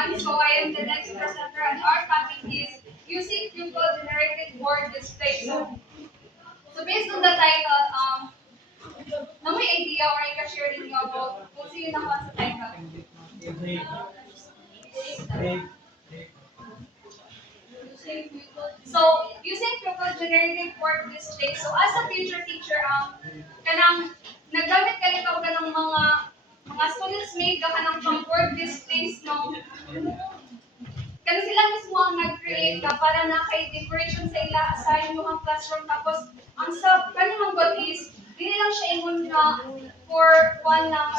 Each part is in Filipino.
everyone. So I am the next presenter and our topic is using pupil-generated board display. So based on the title, na may idea or i-share ninyo about kung sino nakuha sa title. So using pupil-generated board display. So as a future teacher, kanang naggamit kayo ka ng mga students made ka ng pang board displays no. Kasi sila mismo ang nag-create ka para na kay decoration sa ila sa inyong classroom. Tapos, ang sa kanilang goal is, hindi lang siya ingon na for one na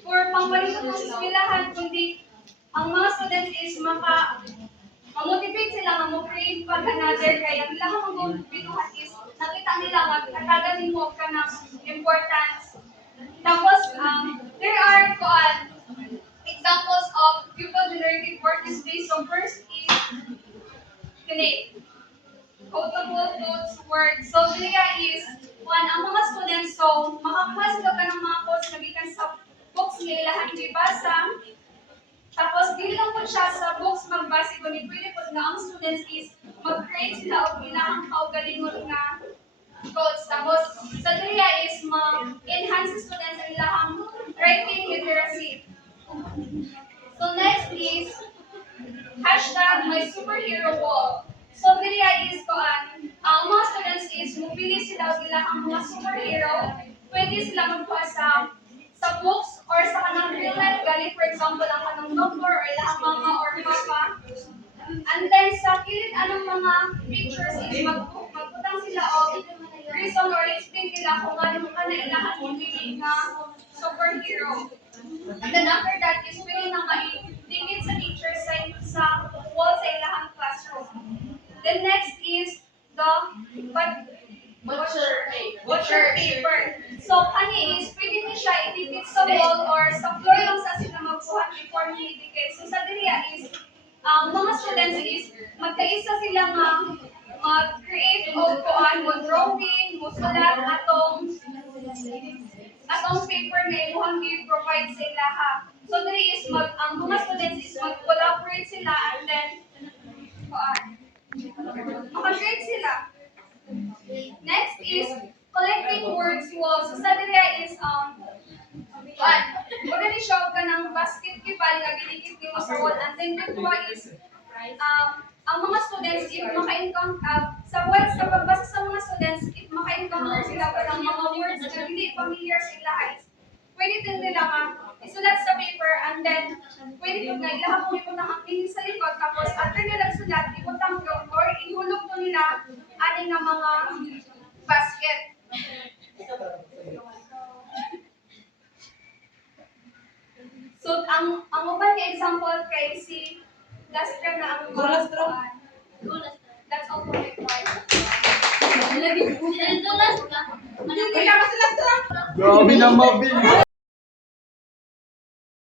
for pangbalito ng eskwelahan, kundi ang mga students is ma-motivate sila na mo-create pa another kaya nila ka mag-binuhat is nakita nila magkatagaling mo ka ng importance. Tapos, there are examples of pupil-generated board displays. So first is connect. Quotable quotes words. So dili is one ang mga students so makakuha sila ka ng mga quotes na gikan sa books nga ilahan gibasa. Tapos dili lang po siya sa books magbase kundi pwede po na ang students is mag-create sila og ilahang kaugalingon nga quotes. Tapos sa dili is ma-enhance students ang ilahang writing literacy. So next is hashtag my superhero wall. So dili is ang mga students is mupili sila og ilang mga superhero. Pwede sila magkuha sa books or sa kanang real life gali, for example ang kanang doctor or ilang mama or papa. And then sa kilid anong mga pictures is magputang sila og reason or explain nila kung ano ka na ilahan mupili nga superhero. And then after that is pwede na ma-dikit sa teacher sa wall sa ilahang classroom. Then next is the butcher paper. So kani is pwede niyo siya idikit sa wall or sa floor lang sa sila magbuhat before niyo idikit. So sa diriya is mga students is magkaisa sila nga mag-create o kuan mo drawing, mo sulat atong paper na imuhang i-provide sa ila ha. So diri is ang mga students is mag-collaborate sila and then maka-create sila. Next is collecting words walls. So sa diri is already show ka ng basketball nga ginikit nimo sa wall and then dito is ang mga students if maka-encounter sa pagbasa sa mga students if maka-encounter sila ng mga words na hindi familiar sa ilaha pwede din nila isulat sa paper and then pwede po na ilaha kung iputang ang meaning sa likod tapos after nila sulat iputang doon or ihulog to nila aning nga mga basket. So ang uban nga example kay si Lastra na ang that's all for my part. Grabe na mabili.